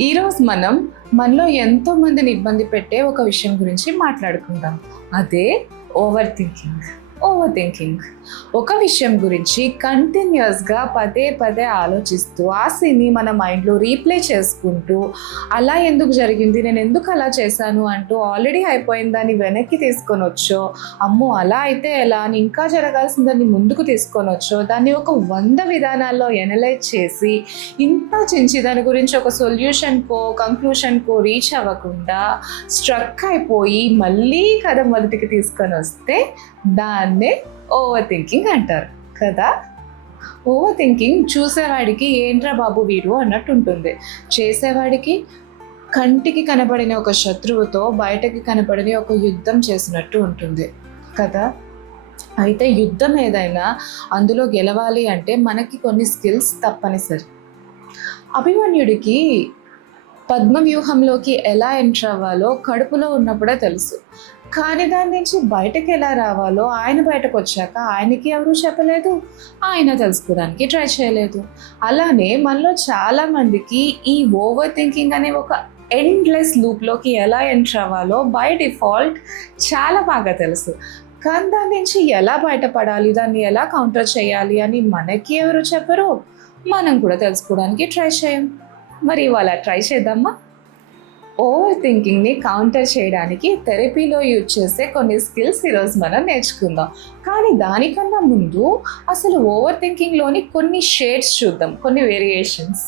ఈరోజు మనం మనలో ఎంతో మందిని ఇబ్బంది పెట్టే ఒక విషయం గురించి మాట్లాడుకుందాం. అదే ఓవర్ థింకింగ్. ఒక విషయం గురించి కంటిన్యూస్గా పదే పదే ఆలోచిస్తూ ఆ సీన్ని మన మైండ్లో రీప్లే చేసుకుంటూ అలా ఎందుకు జరిగింది, నేను ఎందుకు అలా చేశాను అంటూ ఆల్రెడీ అయిపోయిన దాన్ని వెనక్కి తీసుకొని వచ్చో, అమ్మో అలా అయితే ఎలా అని ఇంకా జరగాల్సిందని ముందుకు తీసుకొని వచ్చో, దాన్ని ఒక 100 విధానాల్లో ఎనలైజ్ చేసి ఇంత చించి దాని గురించి ఒక సొల్యూషన్కో కంక్లూషన్కో రీచ్ అవ్వకుండా స్ట్రక్ అయిపోయి మళ్ళీ కథ మొదటికి తీసుకొని వస్తే దాన్నే ఓవర్ థింకింగ్ అంటారు కదా. ఓవర్ థింకింగ్ చూసేవాడికి ఏంట్రా బాబు వీడు అన్నట్టు ఉంటుంది, చేసేవాడికి కంటికి కనబడిన ఒక శత్రువుతో బయటకి కనబడిన ఒక యుద్ధం చేసినట్టు ఉంటుంది కదా. అయితే యుద్ధం ఏదైనా అందులో గెలవాలి అంటే మనకి కొన్ని స్కిల్స్ తప్పనిసరి. అభిమన్యుడికి పద్మవ్యూహంలోకి ఎలా ఎంటర్ అవ్వాలో కడుపులో ఉన్నప్పుడే తెలుసు, కానీ దాని నుంచి బయటకు ఎలా రావాలో ఆయన బయటకు వచ్చాక ఆయనకి ఎవరూ చెప్పలేదు, ఆయన తెలుసుకోవడానికి ట్రై చేయలేదు. అలానే మనలో చాలామందికి ఈ ఓవర్ థింకింగ్ అనే ఒక ఎండ్లెస్ లూప్లోకి ఎలా ఎంటర్ అవ్వాలో బై డిఫాల్ట్ చాలా బాగా తెలుసు, కానీ దాని నుంచి ఎలా బయటపడాలి, దాన్ని ఎలా కౌంటర్ చేయాలి అని మనకి ఎవరు చెప్పరు, మనం కూడా తెలుసుకోవడానికి ట్రై చేయం. మరి ఇవాళ ట్రై చేద్దామా? ఓవర్ థింకింగ్ని కౌంటర్ చేయడానికి థెరపీలో యూజ్ చేసే కొన్ని స్కిల్స్ ఈరోజు మనం నేర్చుకుందాం. కానీ దానికన్నా ముందు అసలు ఓవర్ థింకింగ్లోని కొన్ని షేడ్స్ చూద్దాం, కొన్ని వేరియేషన్స్.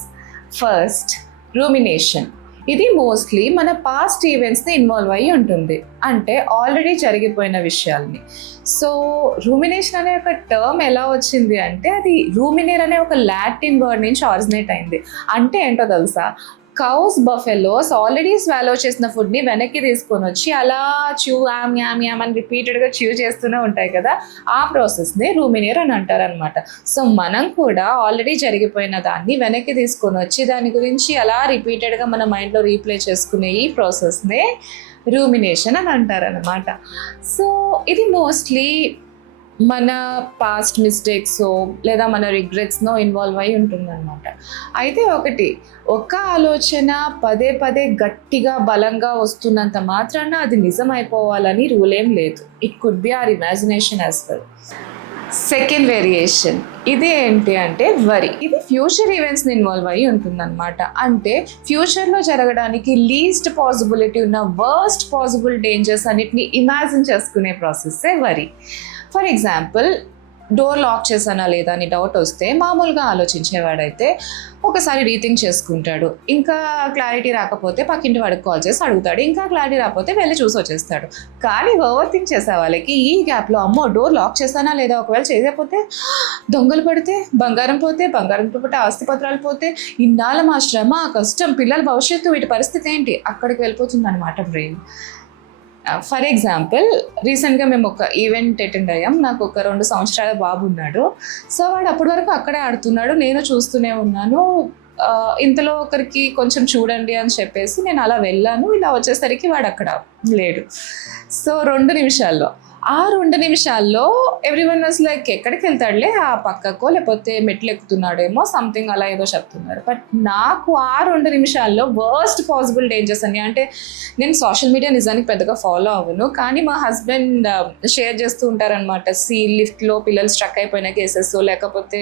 ఫస్ట్, రూమినేషన్. ఇది మోస్ట్లీ మన పాస్ట్ ఈవెంట్స్ని ఇన్వాల్వ్ అయ్యి ఉంటుంది, అంటే ఆల్రెడీ జరిగిపోయిన విషయాల్ని. సో రూమినేషన్ అనే ఒక టర్మ్ ఎలా వచ్చింది అంటే అది రూమినేర్ అనే ఒక లాటిన్ వర్డ్ నుంచి ఆరిజినేట్ అయింది. అంటే ఏంటో తెలుసా, కౌస్ బఫెలోస్ ఆల్రెడీ స్వాలో చేసిన ఫుడ్ని వెనక్కి తీసుకొని వచ్చి అలా యామ్ యామ్ అని రిపీటెడ్గా చేస్తూనే ఉంటాయి కదా, ఆ ప్రాసెస్ని రూమినేర్ అని అంటారనమాట. సో మనం కూడా ఆల్రెడీ జరిగిపోయిన దాన్ని వెనక్కి తీసుకొని వచ్చి దాని గురించి అలా రిపీటెడ్గా మన మైండ్లో రీప్లే చేసుకునే ఈ ప్రాసెస్నే రూమినేషన్ అని అంటారనమాట. సో ఇది మోస్ట్లీ మన పాస్ట్ మిస్టేక్స్ లేదా మన రిగ్రెట్స్నో ఇన్వాల్వ్ అయి ఉంటుందన్నమాట. అయితే ఒక ఆలోచన పదే పదే గట్టిగా బలంగా వస్తున్నంత మాత్రాన అది నిజం అయిపోవాలని రూల్ ఏం లేదు. It could be our imagination as well. Second variation, ఇది ఏంటి అంటే వరి. ఇది ఫ్యూచర్ ఈవెంట్స్ని ఇన్వాల్వ్ అయ్యి ఉంటుందన్నమాట. అంటే ఫ్యూచర్లో జరగడానికి లీస్ట్ పాసిబిలిటీ ఉన్న వర్స్ట్ పాసిబుల్ డేంజర్స్ అన్నిటిని ఇమాజిన్ చేసుకునే ప్రాసెస్సే వరి. ఫర్ ఎగ్జాంపుల్, డోర్ లాక్ చేశానా లేదా అని డౌట్ వస్తే మామూలుగా ఆలోచించేవాడైతే ఒకసారి రీథింక్ చేసుకుంటాడు, ఇంకా క్లారిటీ రాకపోతే పక్కింటి వాడికి కాల్ చేసి అడుగుతాడు, ఇంకా క్లారిటీ రాకపోతే వెళ్ళి చూసి వచ్చేస్తాడు. కానీ ఓవర్ థింక్ చేసే వాళ్ళకి ఈ గ్యాప్లో అమ్మో డోర్ లాక్ చేశానా లేదా, ఒకవేళ చేయకపోతే దొంగలు పడితే, బంగారం పోతే ఆస్తి పత్రాలు పోతే, ఇన్నాళ్ళ మా శ్రమ కష్టం పిల్లల భవిష్యత్తు వీటి పరిస్థితి ఏంటి, అక్కడికి వెళ్ళిపోతుంది అనమాట బ్రెయిన్. ఫర్ ఎగ్జాంపుల్, రీసెంట్గా మేము ఒక ఈవెంట్ అటెండ్ అయ్యాం. నాకు ఒక 2 సంవత్సరాల బాబు ఉన్నాడు. సో వాడు అప్పటి వరకు అక్కడే ఆడుతున్నాడు, నేను చూస్తూనే ఉన్నాను. ఇంతలో ఒకరికి కొంచెం చూడండి అని చెప్పేసి నేను అలా వెళ్ళాను. ఇలా వచ్చేసరికి వాడు అక్కడ లేడు. సో 2 నిమిషాల్లో ఎవ్రీవన్ వాస్ లైక్ ఎక్కడికి వెళ్తాడులే, ఆ పక్కకో లేకపోతే మెట్లు ఎక్కుతున్నాడేమో సంథింగ్ అలా ఏదో చెప్తున్నారు. బట్ నాకు ఆ 2 నిమిషాల్లో వర్స్ట్ పాసిబుల్ డేంజర్స్ అని, అంటే నేను సోషల్ మీడియా నిజానికి పెద్దగా ఫాలో అవ్వను, కానీ మా హస్బెండ్ షేర్ చేస్తూ ఉంటారనమాట. లిఫ్ట్లో పిల్లలు స్ట్రక్ అయిపోయిన కేసెస్, లేకపోతే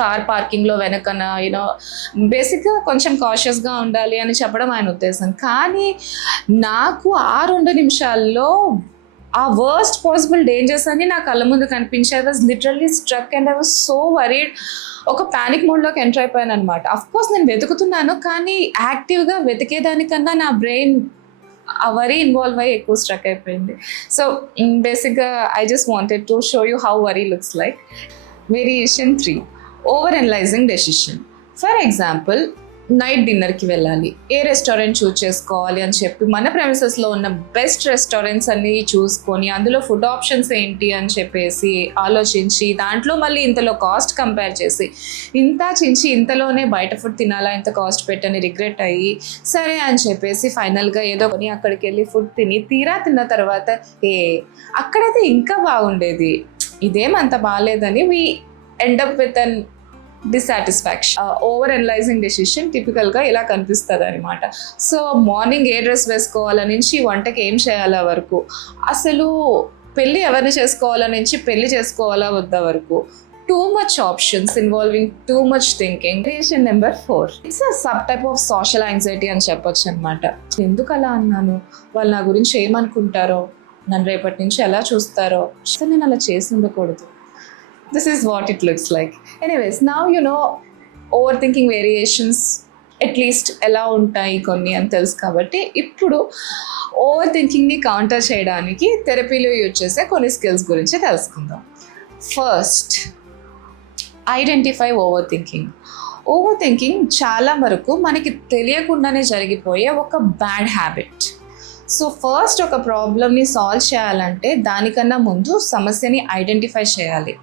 కార్ పార్కింగ్లో వెనకన బేసిక్గా కొంచెం కాషియస్గా ఉండాలి అని చెప్పడం ఆయన ఉద్దేశం. కానీ నాకు ఆ 2 నిమిషాల్లో ఆ వర్స్ట్ పాసిబుల్ డేంజర్స్ అని నా కళ్ళ ముందు కనిపించాయి. I was literally struck and I was so worried. ఒక ప్యానిక్ మోడ్లోకి ఎంటర్ అయిపోయాను అనమాట. అఫ్కోర్స్ నేను వెతుకుతున్నాను, కానీ యాక్టివ్గా వెతికేదానికన్నా నా బ్రెయిన్ ఆ వరీ ఇన్వాల్వ్ అయ్యి ఎక్కువ స్ట్రక్ అయిపోయింది. సో బేసిక్గా I just wanted to show you how worry looks like. Variation 3, over analysing decision. For example, night డిన్నర్కి వెళ్ళాలి, ఏ రెస్టారెంట్ చూస్ చేసుకోవాలి అని చెప్పి మన ప్రెమిసెస్లో ఉన్న బెస్ట్ రెస్టారెంట్స్ అన్ని చూసుకొని అందులో ఫుడ్ ఆప్షన్స్ ఏంటి అని చెప్పేసి ఆలోచించి దాంట్లో మళ్ళీ ఇంతలో కాస్ట్ కంపేర్ చేసి ఇంతలోనే బయట ఫుడ్ తినాలా, ఇంత కాస్ట్ పెట్టని రిగ్రెట్ అయ్యి సరే అని చెప్పేసి ఫైనల్గా ఏదో కొని అక్కడికి వెళ్ళి ఫుడ్ తిన్న తర్వాత అక్కడైతే ఇంకా బాగుండేది, ఇదేమంత బాగాలేదని we end up with an dissatisfaction, over analysing decision టిపికల్గా ఇలా కనిపిస్తుంది అనమాట. సో మార్నింగ్ ఏ డ్రెస్ వేసుకోవాల నుంచి వంటకి ఏం చేయాలా వరకు, అసలు పెళ్ళి ఎవరిని చేసుకోవాల నుంచి పెళ్ళి చేసుకోవాలా వద్ద వరకు, too much options involving too much thinking. Reason number 4, it's a sub type of social anxiety అని చెప్పొచ్చు అనమాట. ఎందుకు అలా అన్నాను, వాళ్ళు నా గురించి ఏమనుకుంటారో, నన్ను రేపటి నుంచి ఎలా చూస్తారో, అసలు నేను అలా చేసి ఉండకూడదు. This is what it looks like. Anyways, now you know over thinking variations at least ఎలా ఉంటాయి కొన్ని అని తెలుసు కాబట్టి ఇప్పుడు ఓవర్ థింకింగ్ని కౌంటర్ చేయడానికి థెరపీలో యూజ్ చేసే కొన్ని స్కిల్స్ గురించి తెలుసుకుందాం. First, identify over thinking. Over thinking చాలా వరకు మనకి తెలియకుండానే జరిగిపోయే ఒక బ్యాడ్ హ్యాబిట్. సో ఫస్ట్ ఒక ప్రాబ్లమ్ని సాల్వ్ చేయాలంటే దానికన్నా ముందు సమస్యని ఐడెంటిఫై చేయాలి.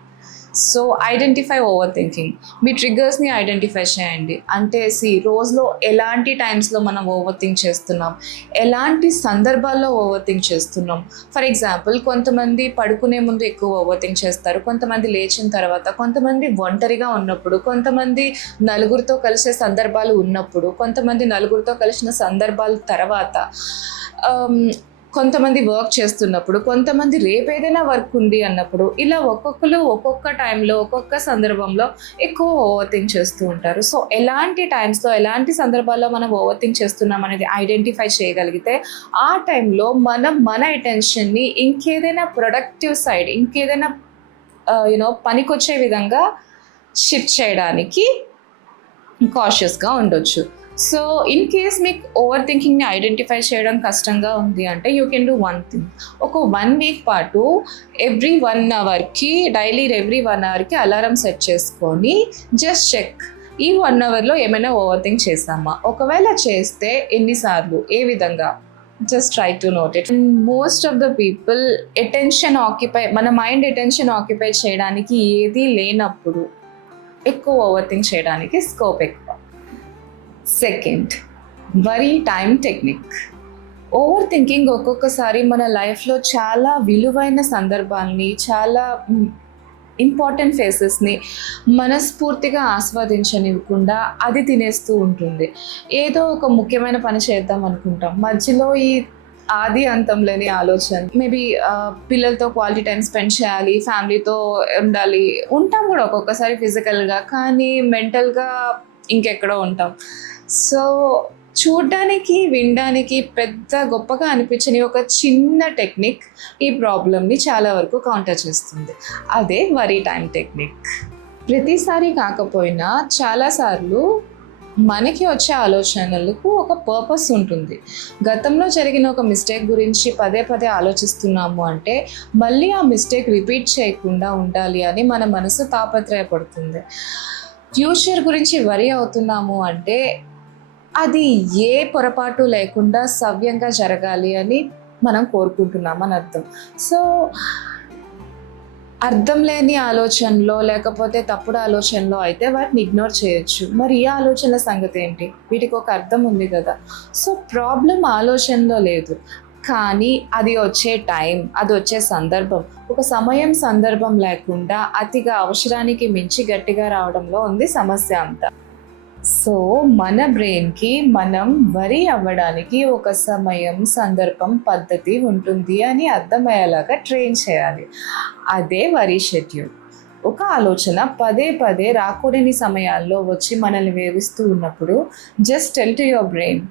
So identify over thinking. మీ ట్రిగ్గర్స్ని ఐడెంటిఫై చేయండి. అంటే రోజులో ఎలాంటి టైమ్స్లో మనం ఓవర్ థింక్ చేస్తున్నాం, ఎలాంటి సందర్భాల్లో ఓవర్ థింక్ చేస్తున్నాం. ఫర్ ఎగ్జాంపుల్, కొంతమంది పడుకునే ముందు ఎక్కువ ఓవర్ థింక్ చేస్తారు, కొంతమంది లేచిన తర్వాత, కొంతమంది ఒంటరిగా ఉన్నప్పుడు, కొంతమంది నలుగురితో కలిసే సందర్భాలు ఉన్నప్పుడు, కొంతమంది నలుగురితో కలిసిన సందర్భాల తర్వాత, కొంతమంది వర్క్ చేస్తున్నప్పుడు, కొంతమంది రేపు ఏదైనా వర్క్ ఉంది అన్నప్పుడు, ఇలా ఒక్కొక్కరు ఒక్కొక్క టైంలో ఒక్కొక్క సందర్భంలో ఎక్కువ ఓవర్ థింక్ చేస్తూ ఉంటారు. సో ఎలాంటి టైమ్స్లో ఎలాంటి సందర్భాల్లో మనం ఓవర్ థింక్ చేస్తున్నాం అనేది ఐడెంటిఫై చేయగలిగితే ఆ టైంలో మనం మన అటెన్షన్ని ఇంకేదైనా ప్రొడక్టివ్ సైడ్, ఇంకేదైనా పనికొచ్చే విధంగా షిఫ్ట్ చేయడానికి కాషియస్గా ఉండొచ్చు. సో ఇన్ కేస్ మీకు ఓవర్ థింకింగ్ని ఐడెంటిఫై చేయడం కష్టంగా ఉంది అంటే you can do one thing. ఒక 1 వీక్ పాటు ఎవ్రీ 1 అవర్కి, డైలీ ఎవ్రీ 1 అవర్కి అలారం సెట్ చేసుకొని జస్ట్ చెక్, ఈ 1 అవర్లో ఏమైనా ఓవర్ థింక్ చేసామా, ఒకవేళ చేస్తే ఎన్నిసార్లు, ఏ విధంగా, just try to note it. Most of the people మన మైండ్ అటెన్షన్ ఆక్యుపై చేయడానికి ఏది లేనప్పుడు ఎక్కువ ఓవర్ థింక్ చేయడానికి స్కోప్ ఎక్కువ. Second, worry time technique. Over thinking ఒక్కొక్కసారి మన లైఫ్లో చాలా విలువైన సందర్భాల్ని, చాలా ఇంపార్టెంట్ ఫేసెస్ని మనస్ఫూర్తిగా ఆస్వాదించనివ్వకుండా అది తినేస్తూ ఉంటుంది. ఏదో ఒక ముఖ్యమైన పని చేద్దాం అనుకుంటాం, మధ్యలో ఈ ఆది అంతం లేని ఆలోచన, మేబీ పిల్లలతో క్వాలిటీ టైం స్పెండ్ చేయాలి, ఫ్యామిలీతో ఉంటాం కూడా ఒక్కొక్కసారి ఫిజికల్గా, కానీ మెంటల్గా ఇంకెక్కడో ఉంటాం. సో చూడ్డానికి, వినడానికి పెద్ద గొప్పగా అనిపించని ఒక చిన్న టెక్నిక్ ఈ ప్రాబ్లమ్ని చాలా వరకు కౌంటర్ చేస్తుంది. అదే వరీ టైం టెక్నిక్. ప్రతిసారి కాకపోయినా చాలాసార్లు మనకి వచ్చే ఆలోచనలకు ఒక పర్పస్ ఉంటుంది. గతంలో జరిగిన ఒక మిస్టేక్ గురించి పదే పదే ఆలోచిస్తున్నాము అంటే మళ్ళీ ఆ మిస్టేక్ రిపీట్ చేయకుండా ఉండాలి అని మన మనసు తాపత్రయపడుతుంది. ఫ్యూచర్ గురించి వరి అవుతున్నాము అంటే అది ఏ పొరపాటు లేకుండా సవ్యంగా జరగాలి అని మనం కోరుకుంటున్నాం అని అర్థం. సో అర్థం లేని ఆలోచనలో లేకపోతే తప్పుడు ఆలోచనలో అయితే వాటిని ఇగ్నోర్ చేయొచ్చు. మరి ఈ ఆలోచనల సంగతి ఏంటి, వీటికి ఒక అర్థం ఉంది కదా. సో ప్రాబ్లం ఆలోచనలో లేదు, కానీ అది వచ్చే టైం, అది వచ్చే సందర్భం, ఒక సమయం సందర్భం లేకుండా అతిగా అవసరానికి మించి గట్టిగా రావడంలో ఉంది సమస్య అంతా. సో మన బ్రెయిన్కి మనం వరి అవ్వడానికి ఒక సమయం, సందర్భం, పద్ధతి ఉంటుంది అని అర్థమయ్యేలాగా ట్రైన్ చేయాలి. అదే వరి షెడ్యూల్. ఒక ఆలోచన పదే పదే రాకూడని సమయాల్లో వచ్చి మనల్ని వేధిస్తూ ఉన్నప్పుడు just tell to your brain,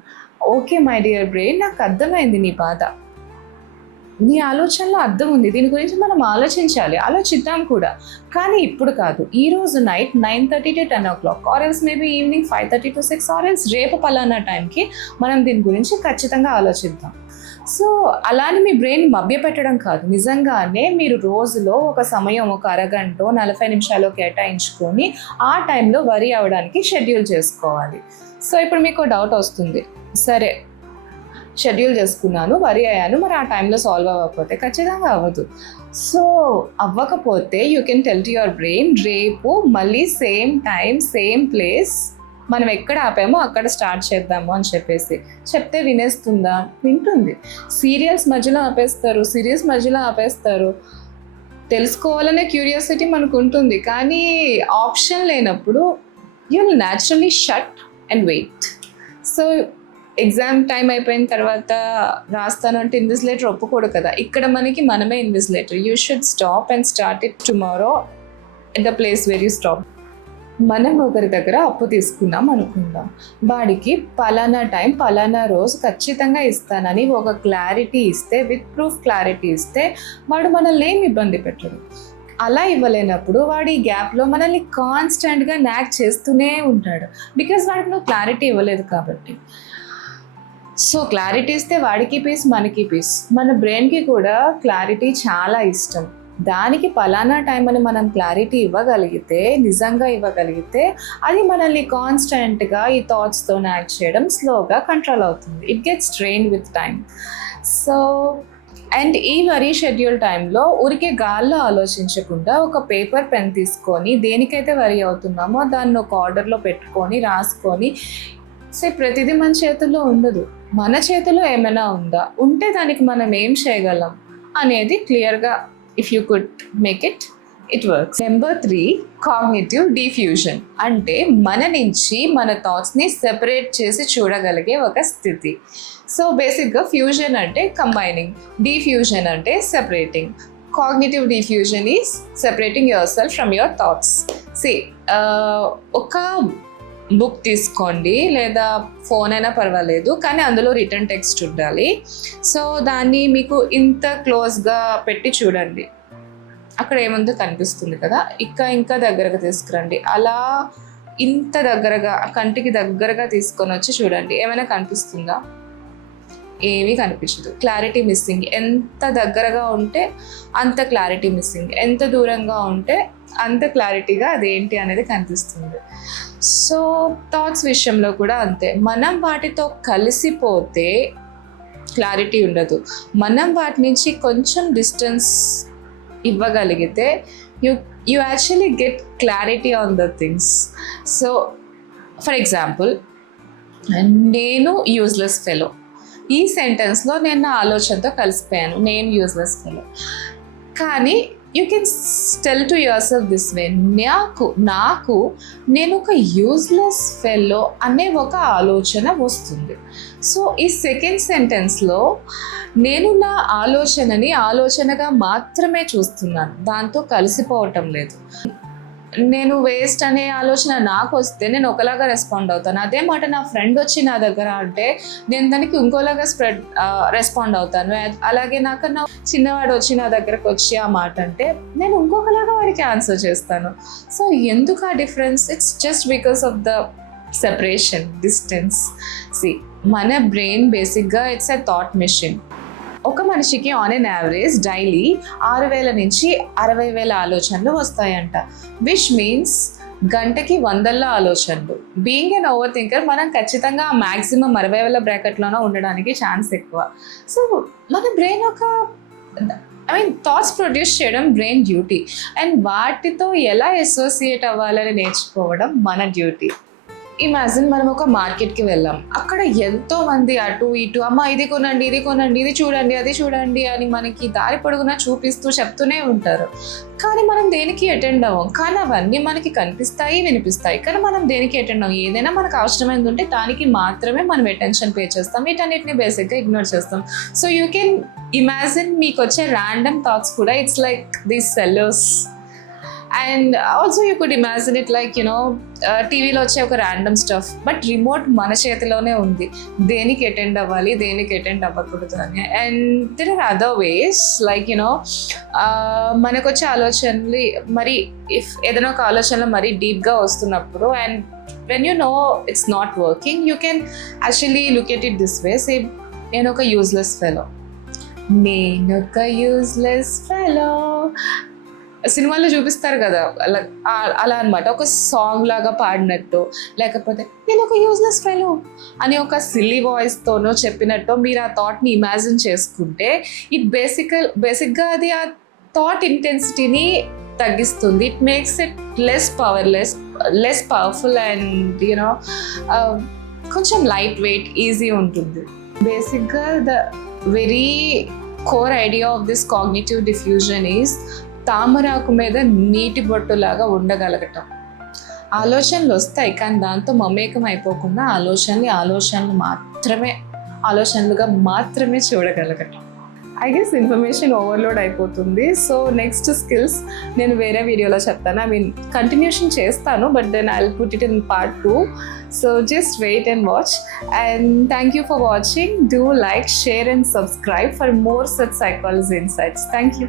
okay my dear brain, నాకు అర్థమైంది నీ బాధ, నీ ఆలోచనలో అర్థం ఉంది, దీని గురించి మనం ఆలోచిద్దాం కూడా, కానీ ఇప్పుడు కాదు. ఈరోజు night 9:30 to 10 o'clock, or else maybe evening 5:30 to 6, or else రేపు పలానా టైంకి మనం దీని గురించి ఖచ్చితంగా ఆలోచిద్దాం. సో అలానే మీ బ్రెయిన్ మభ్యపెట్టడం కాదు, నిజంగానే మీరు రోజులో ఒక సమయం, ఒక అరగంట 40 నిమిషాలు కేటాయించుకొని ఆ టైంలో వరి అవ్వడానికి షెడ్యూల్ చేసుకోవాలి. సో ఇప్పుడు మీకు డౌట్ వస్తుంది, సరే షెడ్యూల్ చేసుకున్నాను, వరి అయ్యాను, మరి ఆ టైంలో సాల్వ్ అవ్వకపోతే? ఖచ్చితంగా అవ్వదు. సో అవ్వకపోతే you can tell to your brain, రేపు మళ్ళీ సేమ్ టైం, సేమ్ ప్లేస్, మనం ఎక్కడ ఆపామో అక్కడ స్టార్ట్ చేద్దాము అని చెప్తే వినేస్తుందా? వింటుంది. సీరియల్స్ మధ్యలో ఆపేస్తారు, సిరీస్ మధ్యలో ఆపేస్తారు. తెలుసుకోవాలనే క్యూరియాసిటీ మనకు ఉంటుంది, కానీ ఆప్షన్ లేనప్పుడు you'll naturally shut and wait. So exam time అయిపోయిన తర్వాత రాస్తాను అంటే ఇన్విజిలేటర్ ఒప్పుకోడు కదా. ఇక్కడ మనమే invigilator. You should stop and start it tomorrow at the place where you stop. మనం ఒకరి దగ్గర అప్పు తీసుకున్నాం అనుకుందాం, వాడికి పలానా టైం పలానా రోజు ఖచ్చితంగా ఇస్తానని ఒక క్లారిటీ ఇస్తే, విత్ ప్రూఫ్ క్లారిటీ ఇస్తే వాడు మనల్ని ఏమి ఇబ్బంది పెట్టడు. అలా ఇవ్వలేనప్పుడు వాడు ఈ గ్యాప్లో మనల్ని కాన్స్టెంట్గా నాక్ చేస్తూనే ఉంటాడు, బికాజ్ వాడికి నువ్వు క్లారిటీ ఇవ్వలేదు కాబట్టి. సో క్లారిటీ ఇస్తే వాడికి పీస్, మనకి పీస్. మన బ్రెయిన్కి కూడా క్లారిటీ చాలా ఇష్టం. దానికి పలానా టైం అని మనం క్లారిటీ ఇవ్వగలిగితే, నిజంగా ఇవ్వగలిగితే, అది మనల్ని కాన్స్టెంట్గా ఈ థాట్స్తో యాక్ట్ చేయడం స్లోగా కంట్రోల్ అవుతుంది. It gets train with time. So and ఈ వరీ షెడ్యూల్ టైంలో ఊరికే గాల్లో ఆలోచించకుండా ఒక పేపర్ పెన్ తీసుకొని దేనికైతే వరీ అవుతున్నామో దాన్ని ఒక ఆర్డర్లో పెట్టుకొని రాసుకొని, ప్రతిదీ మన చేతుల్లో ఉండదు, మన చేతిలో ఏమైనా ఉందా, ఉంటే దానికి మనం ఏం చేయగలం అనేది క్లియర్గా if you could make it, it works. Number 3, cognitive diffusion. అంటే మన నుంచి మన థాట్స్ని సెపరేట్ చేసి చూడగలిగే ఒక స్థితి. సో బేసిక్గా ఫ్యూజన్ అంటే కంబైనింగ్, డిఫ్యూజన్ అంటే separating. Cognitive defusion is separating your self from your thoughts. ఒక బుక్ తీసుకోండి, లేదా ఫోన్ అయినా పర్వాలేదు, కానీ అందులో రిటర్న్ టెక్స్ట్ ఉండాలి. సో దాన్ని మీకు ఇంత క్లోజ్గా పెట్టి చూడండి, అక్కడ ఏముందో కనిపిస్తుంది కదా. ఇంకా దగ్గరగా తీసుకురండి, అలా ఇంత దగ్గరగా, కంటికి దగ్గరగా తీసుకొని వచ్చి చూడండి, ఏమైనా కనిపిస్తుందా? ఏమీ కనిపించదు. Clarity missing. ఎంత దగ్గరగా ఉంటే అంత క్లారిటీ మిస్సింగ్, ఎంత దూరంగా ఉంటే అంత క్లారిటీగా అదేంటి అనేది కనిపిస్తుంది. సో థాట్స్ విషయంలో కూడా అంతే. మనం వాటితో కలిసిపోతే క్లారిటీ ఉండదు. మనం వాటి నుంచి కొంచెం డిస్టెన్స్ ఇవ్వగలిగితే you actually get clarity on the things. So for example, నేను యూజ్లెస్ ఫెలో, ఈ సెంటెన్స్లో నేను నా ఆలోచనతో కలిసిపోయాను, నేను యూజ్లెస్ ఫెలో. కానీ you can tell to your self this way, నాకు నేను ఒక యూజ్లెస్ ఫెలో అనే ఒక ఆలోచన వస్తుంది. సో ఈ సెకండ్ సెంటెన్స్లో నేను నా ఆలోచనని ఆలోచనగా మాత్రమే చూస్తున్నాను, దాంతో కలిసిపోవటం లేదు. నేను వేస్ట్ అనే ఆలోచన నాకు వస్తే నేను ఒకలాగా రెస్పాండ్ అవుతాను. అదే మాట నా ఫ్రెండ్ వచ్చి నా దగ్గర అంటే నేను దానికి ఇంకోలాగా రెస్పాండ్ అవుతాను. అలాగే నాకన్నా చిన్నవాడు వచ్చి నా దగ్గరకు వచ్చి ఆ మాట అంటే నేను ఇంకొకలాగా వాడికి ఆన్సర్ చేస్తాను. సో ఎందుకు ఆ difference? It's just because of the separation, distance. మన బ్రెయిన్ బేసిక్గా ఇట్స్ ఎ థాట్ మెషిన్. ఒక మనిషికి ఆన్ ఎన్ యావరేజ్ డైలీ 6,000 నుంచి 60,000 ఆలోచనలు వస్తాయంట. విచ్ మీన్స్ గంటకి 100 ఆలోచనలు. బీయింగ్ ఎన్ ఓవర్ థింకర్ మనం ఖచ్చితంగా మ్యాక్సిమం 60,000 బ్రాకెట్లోనే ఉండడానికి ఛాన్స్ ఎక్కువ. సో మన బ్రెయిన్ థాట్స్ ప్రొడ్యూస్ చేయడం బ్రెయిన్ డ్యూటీ, అండ్ వాటితో ఎలా అసోసియేట్ అవ్వాలని నేర్చుకోవడం మన డ్యూటీ. ఇమాజిన్ మనం ఒక మార్కెట్కి వెళ్ళాం, అక్కడ ఎంతో మంది అటు ఇటు అమ్మ ఇది కొనండి, ఇది కొనండి, ఇది చూడండి, అది చూడండి అని మనకి దారి పొడుగునా చూపిస్తూ చెప్తూనే ఉంటారు. కానీ మనం దేనికి అటెండ్ అవ్వం. కానీ అవన్నీ మనకి కనిపిస్తాయి, వినిపిస్తాయి, కానీ మనం దేనికి అటెండ్ అవ్వం. ఏదైనా మనకు అవసరమైంది ఉంటే దానికి మాత్రమే మనం అటెన్షన్ పే చేస్తాం, వీటన్నిటిని బేసిక్గా ఇగ్నోర్ చేస్తాం. సో యూ కెన్ ఇమాజిన్ మీకు వచ్చే ర్యాండమ్ థాట్స్ కూడా it's like these sellers. And also you could imagine it like టీవీలో వచ్చే ఒక ర్యాండమ్ స్టఫ్, బట్ రిమోట్ మన చేతిలోనే ఉంది, దేనికి అటెండ్ అవ్వాలి, దేనికి అటెండ్ అవ్వకూడదు అని. And there are other ways like మనకు వచ్చే ఆలోచనలు మరి ఇఫ్ ఏదైనా ఒక ఆలోచనలు మరీ డీప్గా వస్తున్నప్పుడు, and when you know it's not working, you can actually look at it this way. నేను ఒక యూజ్లెస్ ఫెలో, నేనొక యూజ్లెస్ ఫెలో సినిమాల్లో చూపిస్తారు కదా, అలా అనమాట. ఒక సాంగ్ లాగా పాడినట్టు, లేకపోతే నేను ఒక యూజ్లెస్ ఫెలో అని ఒక సిల్లీ వాయిస్తోనో చెప్పినట్టు మీరు ఆ థాట్ని ఇమాజిన్ చేసుకుంటే ఇట్ బేసిక్గా అది ఆ థాట్ ఇంటెన్సిటీని తగ్గిస్తుంది. It makes it less powerful and కొంచెం లైట్ వెయిట్, ఈజీ ఉంటుంది. బేసిక్గా the very core idea of this cognitive defusion is తామరాకు మీద నీటి బొట్టులాగా ఉండగలగటం. ఆలోచనలు వస్తాయి, కానీ దాంతో మమేకం అయిపోకుండా ఆలోచనలుగా మాత్రమే చూడగలగటం. ఐ గెస్ ఇన్ఫర్మేషన్ ఓవర్లోడ్ అయిపోతుంది. సో నెక్స్ట్ స్కిల్స్ నేను వేరే వీడియోలో చెప్తాను. కంటిన్యూషన్ చేస్తాను, but then I will put it in part 2. So just wait and watch. And thank you for watching. Do like, share and subscribe for more such psychology insights. Thank you.